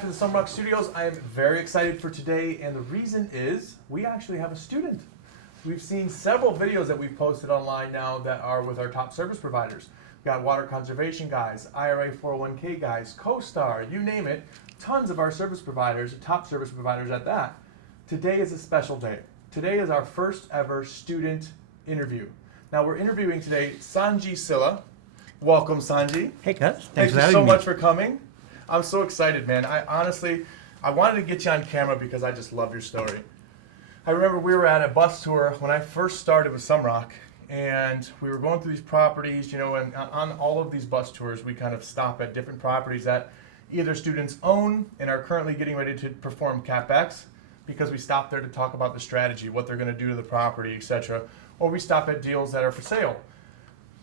back to the Sumrok Studios. I am very excited for today, and the reason is we actually have a student. We've seen several videos that we've posted online now that are with our top service providers. We've got water conservation guys, IRA 401k guys, CoStar, you name it. Tons of our service providers, top service providers at that. Today is a special day. Today is our first ever student interview. Now we're interviewing today Sanjeev Silla. Welcome, Sanji. Hey, guys. Thank you so much for coming. I'm so excited, man. I wanted to get you on camera because I just love your story. I remember we were at a bus tour when I first started with Sumrok, and we were going through these properties, and on all of these bus tours, we kind of stop at different properties that either students own and are currently getting ready to perform CapEx, because we stop there to talk about the strategy, what they're going to do to the property, etc., or we stop at deals that are for sale.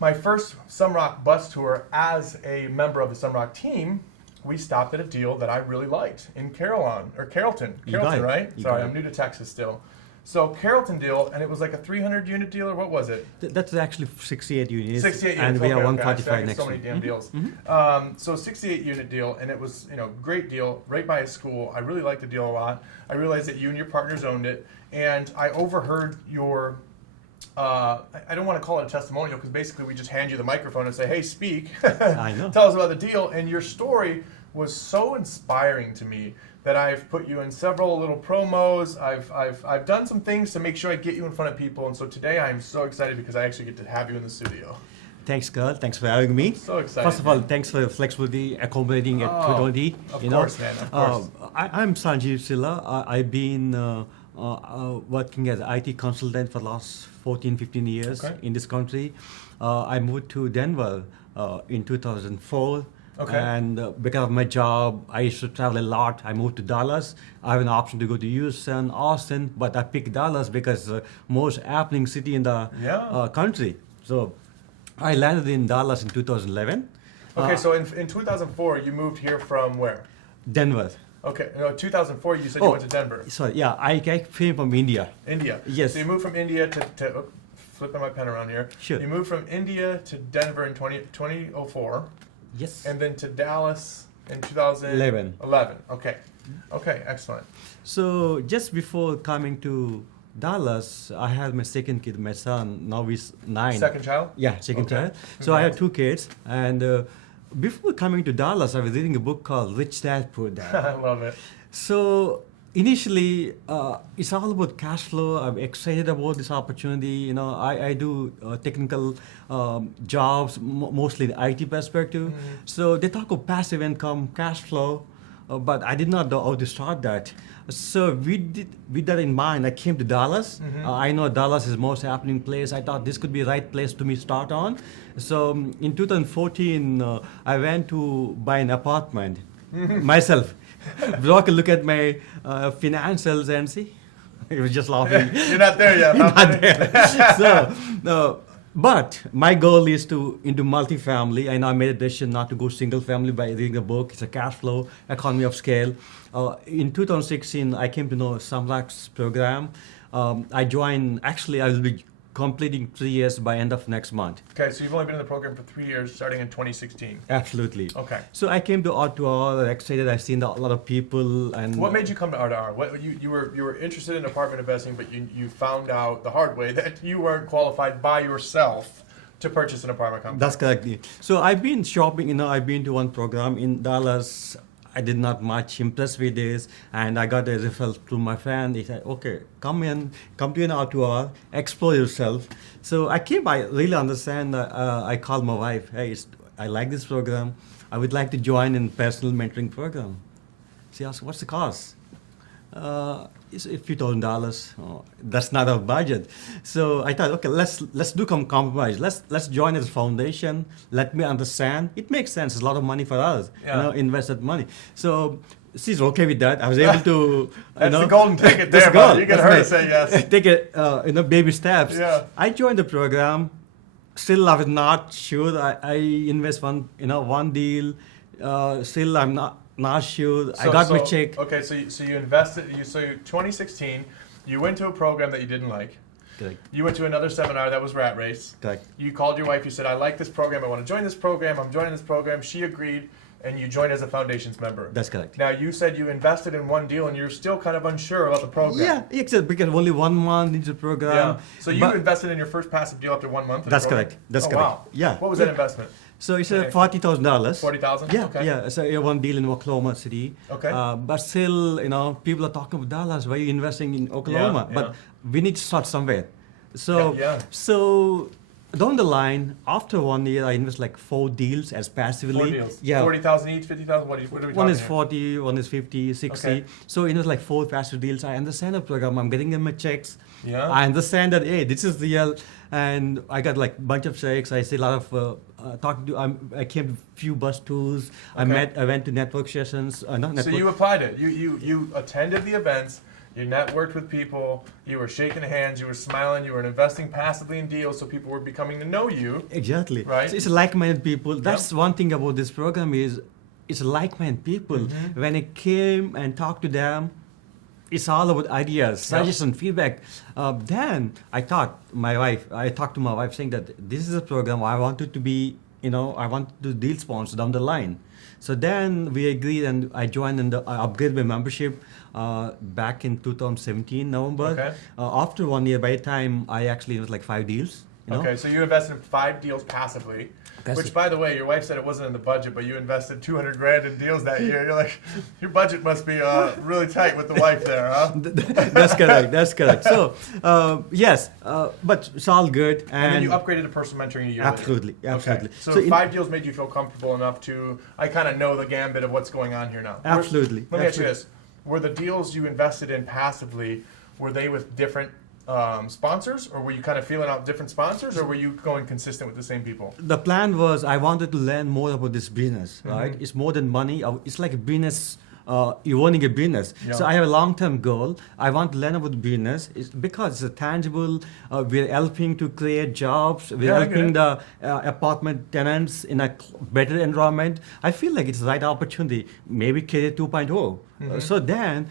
My first Sumrok bus tour as a member of the Sumrok team, we stopped at a deal that I really liked in Carrollton, right? Sorry, I'm new to Texas still. So Carrollton deal, and it was like a 300 unit deal, or what was it? That's actually 68 units. 68 units, and we have okay, 145 next so many damn deals. So 68 unit deal, and it was great deal, right by a school. I really liked the deal a lot. I realized that you and your partners owned it, and I overheard your I don't want to call it a testimonial, because basically we just hand you the microphone and say, hey, speak. I know. Tell us about the deal. And your story was so inspiring to me that I've put you in several little promos. I've done some things to make sure I get you in front of people. And so today I'm so excited because I actually get to have you in the studio. Thanks, Carl. Thanks for having me. I'm so excited. First of all, thanks for your flexibility, accommodating at 2:20. Of course, man. Of course. I'm Sanjeev Silla. I've been working as an IT consultant for the last 14, 15 years in this country. I moved to Denver in 2004. And because of my job, I used to travel a lot. I moved to Dallas. I have an option to go to Houston, Austin, but I picked Dallas because most happening city in the country. So I landed in Dallas in 2011. Okay, so in 2004, you moved here from where? Denver. Okay, no, 2004, you said you went to Denver. Sorry, yeah, I came from India. India. Yes. So you moved from India to flipping my pen around here. Sure. You moved from India to Denver in 2004. Yes. And then to Dallas in 2011. Okay. Okay, excellent. So just before coming to Dallas, I had my second kid, my son. Now he's 9. Second child? Yeah, second child. So I had 2 kids, and before coming to Dallas, I was reading a book called Rich Dad Poor Dad. I love it. So initially, it's all about cash flow. I'm excited about this opportunity. I do technical jobs, mostly the IT perspective. So they talk of passive income, cash flow, but I did not know how to start that. So with that in mind, I came to Dallas. I know Dallas is the most happening place. I thought this could be the right place to me start on. So in 2014, I went to buy an apartment myself. Brock look at my financials and see, he was just laughing. You're not there yet. Not there. So, but my goal is to into multifamily. I know I made a decision not to go single family by reading the book. It's a cash flow, economy of scale. In 2016, I came to know Sumrok's program. I joined. Actually, I will be completing 3 years by end of next month. Okay, so you've only been in the program for 3 years, starting in 2016. Absolutely. Okay. So I came to R2R, excited. I've seen a lot of people. And what made you come to R2R? What you were interested in apartment investing, but you found out the hard way that you weren't qualified by yourself to purchase an apartment company. That's correct. So I've been shopping. I've been to one program in Dallas. I did not much impressed with this, and I got a referral through my friend. He said, okay, come to an R2R, explore yourself. So I came, I really understand. I called my wife, hey, I like this program. I would like to join in personal mentoring program. She asked, what's the cost? It's a few $1,000. Oh, that's not our budget. So I thought, okay, let's do some compromise. Let's join as a foundation. Let me understand. It makes sense. It's a lot of money for us. Invested money. So she's okay with that. I was able to. That's the golden ticket there, but you get her to say yes. Take it, baby steps. Yeah. I joined the program. Still, I was not sure. I invest one deal. Still, I'm not sure. I got my check. Okay, so you invested. So 2016, you went to a program that you didn't like. Correct. You went to another seminar that was Rat Race. Correct. You called your wife. You said, "I like this program. I want to join this program. I'm joining this program." She agreed. and you joined as a foundations member. That's correct. Now you said you invested in one deal and you're still kind of unsure about the program. Yeah, except because only 1 month into the program. Yeah. So you But- invested in your first passive deal after 1 month? of the That's program? correct. That's Oh, correct. Wow. Yeah. What was Yeah. that investment? So it's Okay. $40,000. 40,000? Yeah, Okay. yeah. So one deal in Oklahoma City. Okay. But still, people are talking about Dallas. Why are you investing in Oklahoma? Yeah, But we need to start somewhere. So, Yeah. so down the line, after 1 year, I invest like 4 deals as passively. 4 deals. Yeah. 40,000 each, 50,000? What are we One talking is here? 40, one is 50, 60. Okay. So like 4 passive deals. I understand the program. I'm getting them my checks. Yeah. I understand that, hey, this is real. And I got like bunch of checks. I see a lot of talking to. I came to few bus tours. Okay. I went to network sessions. Not So network. you applied it. You attended the events. You networked with people. You were shaking hands. You were smiling. You were investing passively in deals, so people were becoming to know you. Exactly. Right. So it's like-minded people. That's one thing about this program is it's like-minded people. Mm-hmm. When I came and talked to them, it's all about ideas, suggestions, feedback. Then I talked to my wife saying that this is a program I wanted to be, I want to do deal sponsor down the line. So then we agreed and I joined and I upgraded my membership back in 2017, November. Okay. After 1 year, by the time I actually was like 5 deals. Okay, so you invested in 5 deals passively. Which, by the way, your wife said it wasn't in the budget, but you invested 200 grand in deals that year. You're like, your budget must be really tight with the wife there, huh? That's correct. That's correct. So yes, but it's all good. And then you upgraded to personal mentoring a year Absolutely, later. absolutely. Okay. So, So in- 5 deals made you feel comfortable enough to, I kind of know the gambit of what's going on here now. Absolutely, Let me ask you absolutely. this. Were the deals you invested in passively, were they with different sponsors, or were you kind of feeling out different sponsors, or were you going consistent with the same people? The plan was I wanted to learn more about this business. Right? Mhm. It's more than money. It's like a business. You're owning a business. Yeah. So I have a long-term goal. I want to learn about the business. It's because it's a tangible. We're helping to create jobs. We're Yeah, I get helping it. the apartment tenants in a better environment. I feel like it's the right opportunity. Maybe career 2.0. Mhm. So then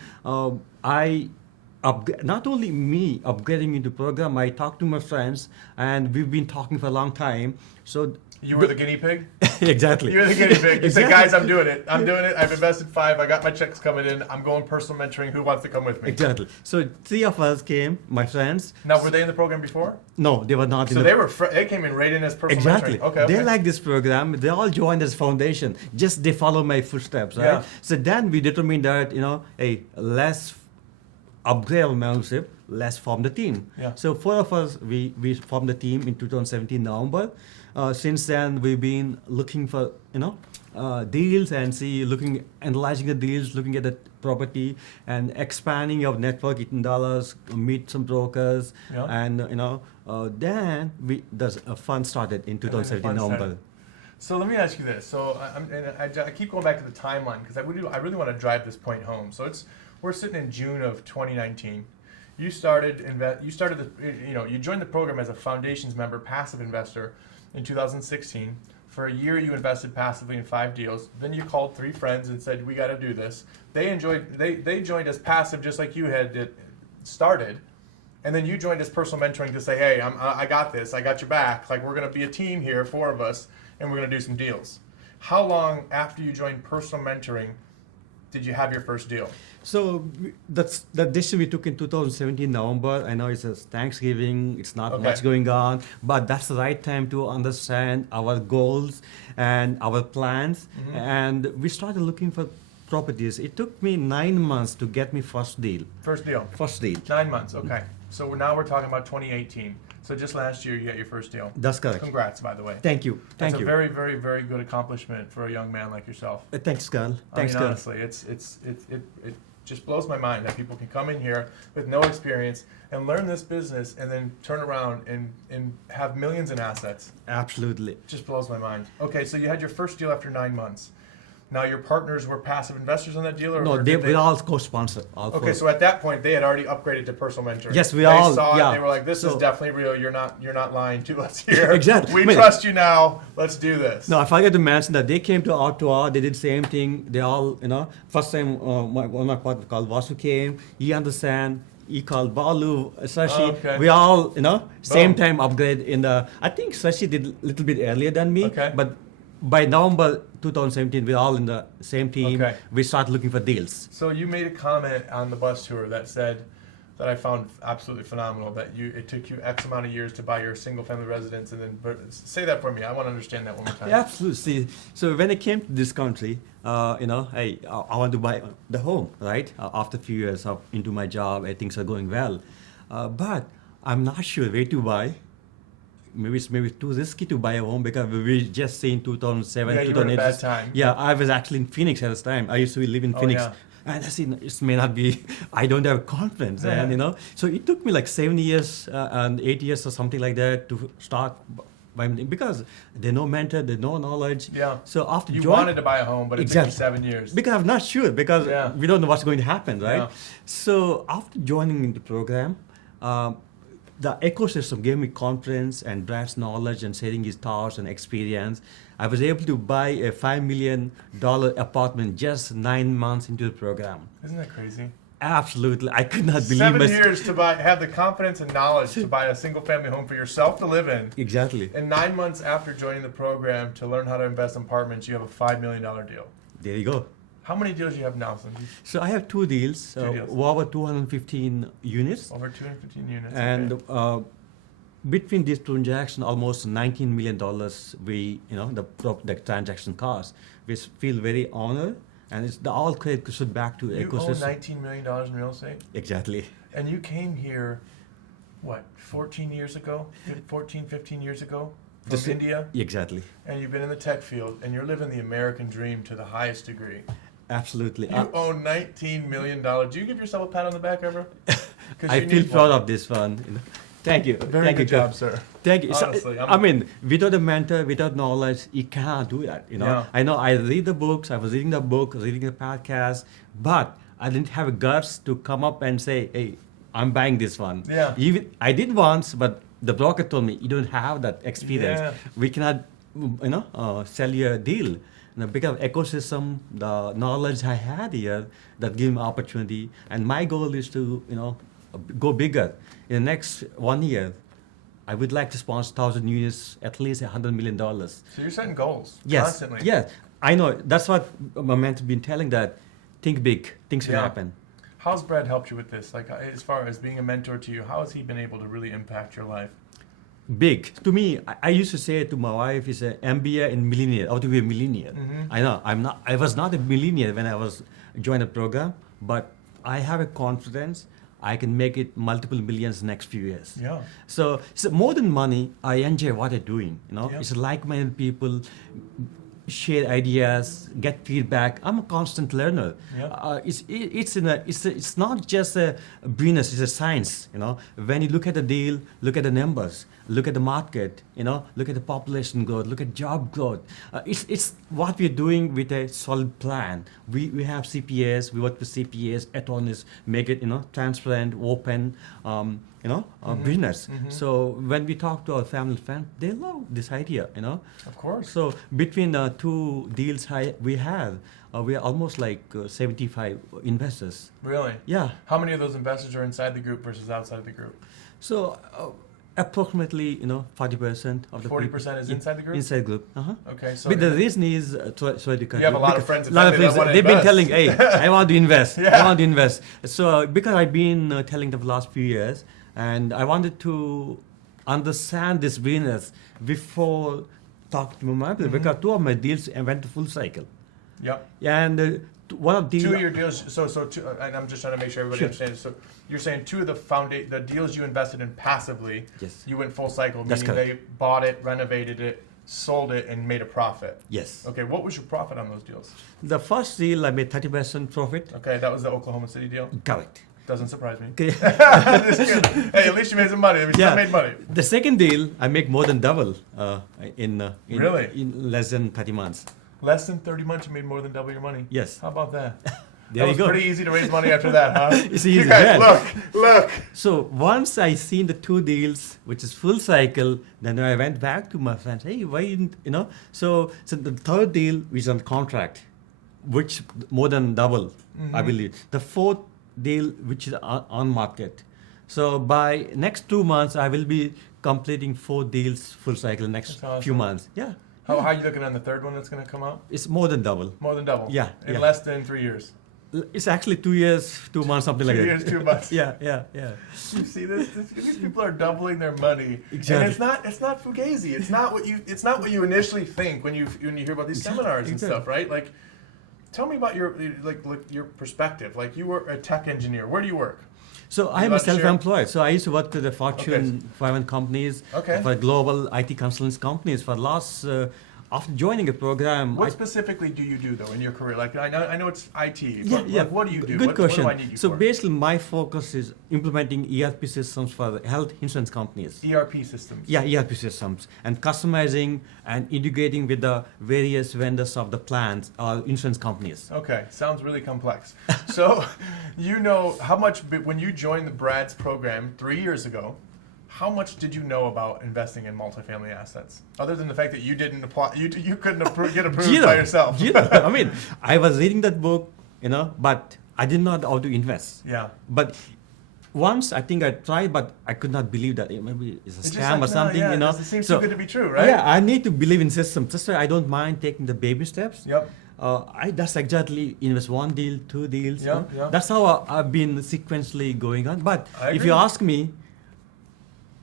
not only me upgrading into program, I talked to my friends, and we've been talking for a long time. So You were the guinea pig? exactly. You were the guinea pig. You said, Exactly. guys, I'm doing it. I'm doing it. I've invested 5. I got my checks coming in. I'm going personal mentoring. Who wants to come with me? Exactly. So 3 of us came, my friends. Now, were they in the program before? No, they were not. So they came in right in as personal Exactly. mentoring. Okay. They like this program. They all joined as foundation. Just they follow my footsteps, right? Yeah. So then we determined that hey, let's upgrade our membership. Let's form the team. Yeah. So 4 of us we formed the team in 2017 November. Since then we've been looking for deals and analyzing the deals, looking at the property and expanding our network in Dallas, meet some brokers, Yeah. and then there's a fund started in 2017 fund November. started. So let me ask you this. So I keep going back to the timeline because I really want to drive this point home. So we're sitting in June of 2019. You joined the program as a foundations member, passive investor in 2016. For a year, you invested passively in 5 deals. Then you called 3 friends and said, "We got to do this." They joined as passive just like you had started, and then you joined as personal mentoring to say, "Hey, I got this. I got your back. Like we're going to be a team here, 4 of us, and we're going to do some deals." How long after you joined personal mentoring did you have your first deal? So that's the decision we took in 2017 November. I know it's Thanksgiving, it's not Okay. much going on, but that's the right time to understand our goals and our plans. Mhm. And we started looking for properties. It took me 9 months to get me first deal. First deal. 9 months. Okay. So now we're talking about 2018. So just last year you got your first deal. That's correct. Congrats, by the way. Thank you. That's Thank a you. very, very, very good accomplishment for a young man like yourself. Thanks, Carl. Thanks, I mean, Carl. honestly, it just blows my mind that people can come in here with no experience and learn this business and then turn around and have millions in assets. Absolutely. It just blows my mind. Okay, so you had your first deal after 9 months. Now your partners were passive investors on that deal, or No, or did we're all co-sponsored. All Okay, four. so at that point they had already upgraded to personal mentoring. Yes, we they all- saw yeah. it. They were like, "This is So- definitely real. You're not lying to us here. Exactly. We I mean- trust you now. Let's do this." No, I forgot to mention that they came to our, they did the same thing. They all, first time one of my partner called Vasu came, he understand. He called Balu, Sashi. Okay. We all, same Boom. time upgrade I think Sashi did a little bit earlier than me, Okay. but by November 2017, we're all in the same team. Okay. We start looking for deals. So you made a comment on the bus tour that said that I found absolutely phenomenal. That it took you X amount of years to buy your single family residence, and then say that for me. I want to understand that one more time. Yeah, absolutely. So when I came to this country, I want to buy the home, right? After a few years of into my job, things are going well, but I'm not sure where to buy. Maybe it's too risky to buy a home because we just seen 2007, Yeah, you were in a 2008. bad time. Yeah, I was actually in Phoenix at this time. I used to live in Oh, Phoenix. yeah. And I see it may not be, I don't have confidence. Yeah. And, so it took me like 7 years and 8 years or something like that to start buying, because there's no mentor, there's no knowledge. Yeah. So after You joining, wanted to buy a home, but it Exactly. took you 7 years. because I'm not sure, because Yeah. we don't know what's going to happen, right? Yeah. So after joining in the program, the ecosystem gave me confidence and Brad's knowledge and sharing his thoughts and experience. I was able to buy a $5 million apartment just 9 months into the program. Isn't that crazy? Absolutely, I could not believe 7 my- years to have the confidence and knowledge to buy a single family home for yourself to live in. Exactly. And 9 months after joining the program to learn how to invest in apartments, you have a $5 million deal. There you go. How many deals do you have now, Sanjeev? So I have two deals, Two deals. over 215 units, Over 215 units. and okay. between these transactions, almost $19 million the transaction cost. We feel very honored, and it's the all credit goes back to You own ecosystem. $19 million in real estate? Exactly. And you came here, what, 14 years ago? 15 years ago? From This- India? Exactly. And you've been in the tech field, and you're living the American dream to the highest degree. Absolutely. You own $19 million. Do you give yourself a pat on the back ever? 'Cause I you feel need proud one. of this one. Thank you. Very Thank good you, job, sir. Thank you. Honestly, I mean, without a mentor, without knowledge, you cannot do that. Yeah. I know I read the books, I was reading the book, reading the podcast, but I didn't have a guts to come up and say, hey, I'm buying this one. Yeah. Even I did once, but the broker told me, you don't have that experience. Yeah. We cannot, sell you a deal. Because of ecosystem, the knowledge I had here, that gave me opportunity. And my goal is to, go bigger. In the next 1 year, I would like to sponsor 1,000 units, at least $100 million. So you're setting goals Yes. constantly. Yes. I know. That's what my mentor been telling, that think big, things will Yeah. happen. How's Brad helped you with this? Like, as far as being a mentor to you, how has he been able to really impact your life? Big. To me, I used to say to my wife, is an MBA and millionaire. I want to be a millionaire. Mhm. I know. I was not a millionaire when I was joined the program, but I have a confidence I can make it multiple millions next few years. Yeah. So more than money, I enjoy what I'm doing. Yeah. It's like-minded people, share ideas, get feedback. I'm a constant learner. Yeah. It's not just a business; it's a science. When you look at the deal, look at the numbers, look at the market. Look at the population growth, look at job growth. It's what we're doing with a solid plan. We have CPAs, we work with CPAs, attorneys, make it transparent, open. Business. Mhm. So when we talk to our family friends, they love this idea. Of course. So between the two deals we have, we are almost like 75 investors. Really? Yeah. How many of those investors are inside the group versus outside the group? So approximately 40% of the 40% is inside the group? Inside group. Uh-huh. Okay, so But the reason is, sorry to cut You have a lot of because friends and lot of family that friends, wanna they've been invest. telling, hey, I want to invest. Yeah. I want to invest. So because I've been telling them the last few years, and I wanted to understand this business before talking to my people, because two of my deals went to full cycle. Yep. And one of the 2 of your deals. So two, and I'm just trying to make sure everybody Sure. understands. So you're saying two of the deals you invested in passively. Yes. You went full cycle, That's meaning correct. they bought it, renovated it, sold it, and made a profit. Yes. Okay. What was your profit on those deals? The first deal I made 30% profit. Okay, that was the Oklahoma City deal. Correct. Doesn't surprise me. Okay. Just kidding. Hey, at least you made some money. You still made money. The second deal I make more than double in Really? in less than 30 months. Less than 30 months, you made more than double your money. Yes. How about that? There That you was go. pretty easy to raise money after that, huh? It's You easy, guys, man. look. So once I seen the two deals, which is full cycle, then I went back to my friends. Hey, why didn't So the third deal is on contract, which more than double, I Mhm. believe. The fourth deal, which is on market. So by next 2 months, I will be completing 4 deals full cycle next That's awesome. few months. Yeah. How are you looking on the third one that's going to come out? It's more than double. More than double. Yeah, In yeah. less than 3 years. It's actually 2 years, 2 months, something like 2 that. years, 2 months. Yeah. You see this? These people are doubling their money, Exactly. and it's not fugazi. It's not what you initially think when you hear about these seminars and Exactly. stuff, right? Like, tell me about your perspective. Like, you were a tech engineer. Where do you work? So I'm a about to share? self-employed. So I used to work with the Fortune 500 companies, Okay. for global IT consultants companies. For last, after joining a program, What specifically do you do though in your career? Like, I know it's IT. Yeah, but yeah. like, what do you do? Good What question. do I need you So for? basically, my focus is implementing ERP systems for the health insurance companies. ERP systems. Yeah, ERP systems, and customizing and integrating with the various vendors of the plans or insurance companies. Okay, sounds really complex. So, you know how much when you joined the Brad's program 3 years ago, how much did you know about investing in multifamily assets? Other than the fact that you didn't apply, you couldn't get approved by yourself. Zero. I mean, I was reading that book, but I didn't know how to invest. Yeah. But once I think I tried, but I could not believe that maybe it's a It's just scam like, or something, no, yeah, It It seems too good to be true, right? Yeah, I need to believe in systems. That's why I don't mind taking the baby steps. Yep. That's exactly invest 1 deal, 2 deals. Yeah, yeah. That's how I've been sequentially going on. But I if agree. you ask me,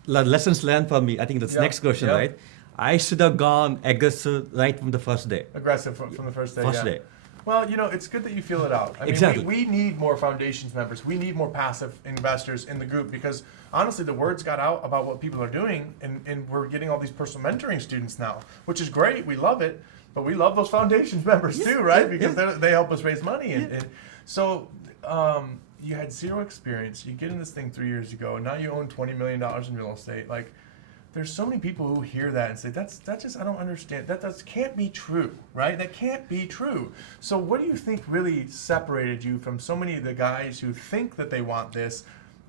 lessons learned for me, I think that's Yeah, next question, yeah. right? I should have gone aggressive right from the first day. Aggressive from the first day. First yeah. day. Well, it's good that you feel it out. I mean, Exactly. we need more foundations members. We need more passive investors in the group because honestly, the word's got out about what people are doing, and we're getting all these personal mentoring students now, which is great. We love it, but we love those foundations members too, right? Because they help us raise money. And so you had zero experience. You get in this thing 3 years ago, and now you own $20 million in real estate. Like, there's so many people who hear that and say, that's just, I don't understand. That can't be true, right? That can't be true. So what do you think really separated you from so many of the guys who think that they want this?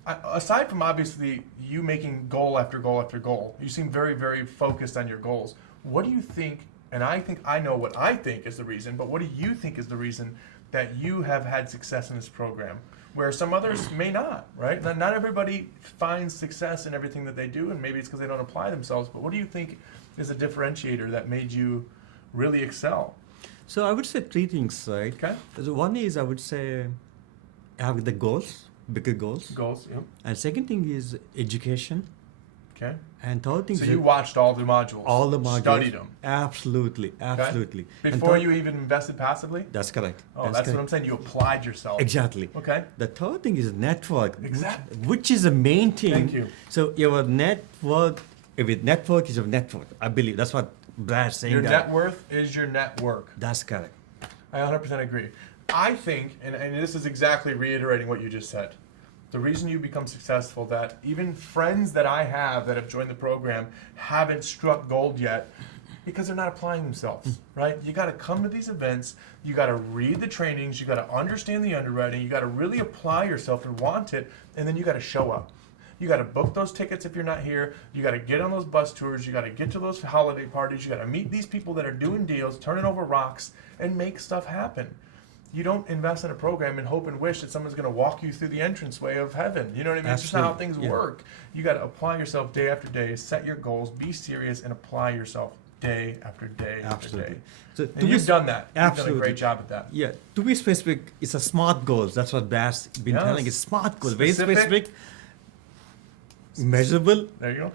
Aside from obviously you making goal after goal after goal, you seem very, very focused on your goals. What do you think, and I think I know what I think is the reason, but what do you think is the reason that you have had success in this program? Where some others may not, right? Not everybody finds success in everything that they do, and maybe it's because they don't apply themselves. But what do you think is a differentiator that made you really excel? So I would say 3 things, right? Okay. So one is I would say have the goals, bigger goals. Goals, yeah. And second thing is education. Okay. And third thing So is you watched all the modules. all the modules. Studied them. Absolutely. Okay? And Before third- you even invested passively? That's correct. Oh, that's what I'm saying. You applied yourself. Exactly. Okay. The third thing is network. Exactly. Which is the main thing. Thank you. So your network, with network is your network. I believe that's what Brad's saying. Your that. net worth is your network. That's correct. I 100% agree. I think, and this is exactly reiterating what you just said, the reason you become successful, that even friends that I have that have joined the program haven't struck gold yet because they're not applying themselves, right? You got to come to these events, you got to read the trainings, you got to understand the underwriting, you got to really apply yourself and want it, and then you got to show up. You got to book those tickets if you're not here. You got to get on those bus tours. You got to get to those holiday parties. You got to meet these people that are doing deals, turning over rocks, and make stuff happen. You don't invest in a program and hope and wish that someone's going to walk you through the entranceway of heaven. You know what I mean? It's just not how things work. You got to apply yourself day after day, set your goals, be serious, and apply yourself day after day after day. So And you've done that. You've Absolutely. done a great job at that. Yeah. To be specific, it's a smart goals. That's what Brad's been Yes. telling. It's smart goals. Very Specific. specific, measurable, There you go.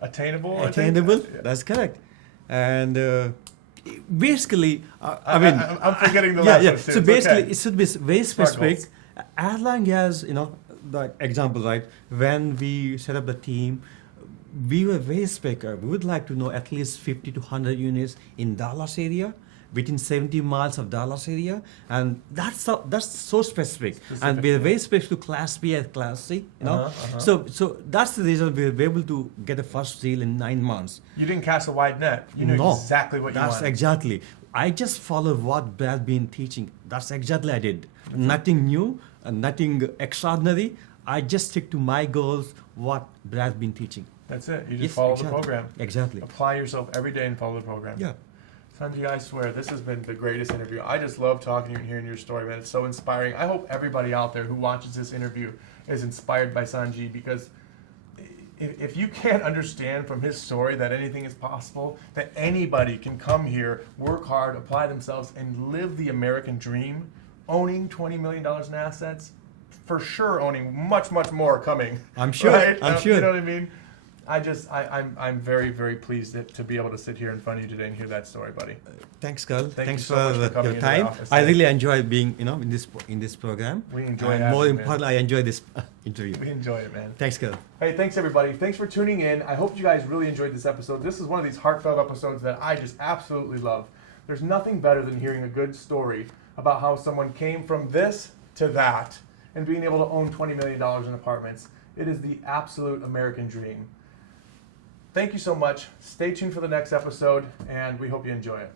Attainable. I think? attainable. Yeah. That's correct. And basically, I mean, I'm forgetting the yeah, last yeah. one too. So It's basically, okay. it should be very Smart specific. goals. As long as the example, right? When we set up the team, we were very specific. We would like to know at least 50 to 100 units in Dallas area, within 70 miles of Dallas area, and that's so specific. And we're very specific to Class B and Class C. So that's the reason we're able to get a first deal in 9 months. You didn't cast a wide net. You knew No, exactly what you That's wanted. exactly. I just followed what Brad been teaching. That's exactly I did. Nothing new, nothing extraordinary. I just stick to my goals, what Brad been teaching. That's it. You just Yes, follow exactly. the program. Exactly. Apply yourself every day and follow the program. Yeah. Sanji, I swear, this has been the greatest interview. I just love talking to you and hearing your story, man. It's so inspiring. I hope everybody out there who watches this interview is inspired by Sanji, because if you can't understand from his story that anything is possible, that anybody can come here, work hard, apply themselves, and live the American dream, owning $20 million in assets, for sure owning much, much more coming. I'm sure. Right? I'm sure. You know what I mean? I'm very, very pleased to be able to sit here in front of you today and hear that story, buddy. Thanks, Carl. Thank Thanks you so much for coming your into the time. office I today. really enjoy being, in this program. We enjoy and having more you, man. importantly, I enjoy this interview. We enjoy it, man. Thanks, Carl. Hey, thanks everybody. Thanks for tuning in. I hope you guys really enjoyed this episode. This is one of these heartfelt episodes that I just absolutely love. There's nothing better than hearing a good story about how someone came from this to that and being able to own $20 million in apartments. It is the absolute American dream. Thank you so much. Stay tuned for the next episode, and we hope you enjoy it.